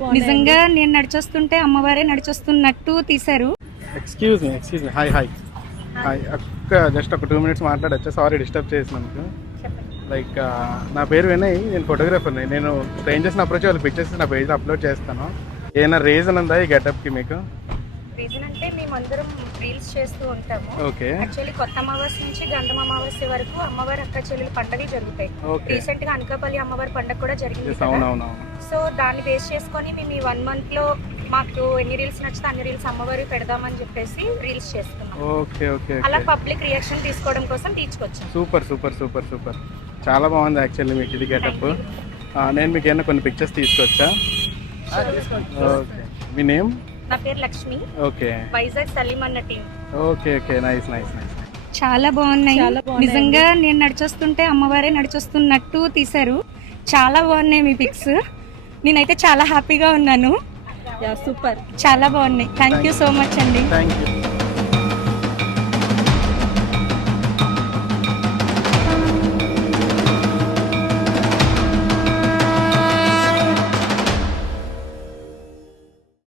నిజంగా నేను నడిచొస్తుంటే అమ్మవారే నడిచొస్తున్నట్టు తీశారు. ఎక్స్క్యూజ్ మీ హాయ్ జస్ట్ ఒక 2 minutes మాట్లాడచ్చా? సారీ డిస్టర్బ్ చేసినందుకు. లైక్ నా పేరు వినయ్, నేను ఫోటోగ్రాఫర్ని. నేను స్ట్రేంజర్స్ని అప్రోచ్ వాళ్ళ పిక్చర్స్ నా పేజ్లో అప్లోడ్ చేస్తాను. ఏమైనా రీజన్ ఉందా ఈ గెటప్కి మీకు? రీజన్ అంటే మేమందరం రీల్స్ చేస్తూ ఉంటాము. ఓకే. యాక్చువల్లీ కొత్త అమావాస్య నుంచి గంధం అమావాస్య వరకు అమ్మవారి అక్క చెల్లెలు పండుగలు జరుగుతాయి. రీసెంట్ గా అనకాపల్లి అమ్మవారి పండుగ కూడా జరిగింది. సో దాన్ని బేస్ చేసుకొని మేము ఈ 1 month లో మాకు ఎన్ని రీల్స్ నచ్చితే అన్ని రీల్స్ అమ్మవారి పెడదామని చెప్పేసి రీల్స్ చేస్తున్నాం. ఓకే. అలా పబ్లిక్ రియాక్షన్ తీసుకోవడం కోసం తీసుకొచ్చాం. సూపర్ చాలా బాగుంది యాక్చువల్లీ మీకు ఇది గెటప్. నేను మీకు ఏమైనా కొన్ని పిక్చర్స్ తీసుకొచ్చా? ఓకే. మీ నేమ్? నా పేరు లక్ష్మి. ఓకే. వైజాగ్ సలీం అన్న టీం. Okay nice. చాలా బాగున్నాయి. నిజంగా నేను నడిచొస్తుంటే అమ్మవారే నడిచొస్తున్నట్టు తీశారు. చాలా బాగున్నాయి మీ పిక్స్. నేనైతే చాలా హ్యాపీగా ఉన్నాను. సూపర్, చాలా బాగున్నాయి. థ్యాంక్ యూ సో మచ్ అండి. Thank you.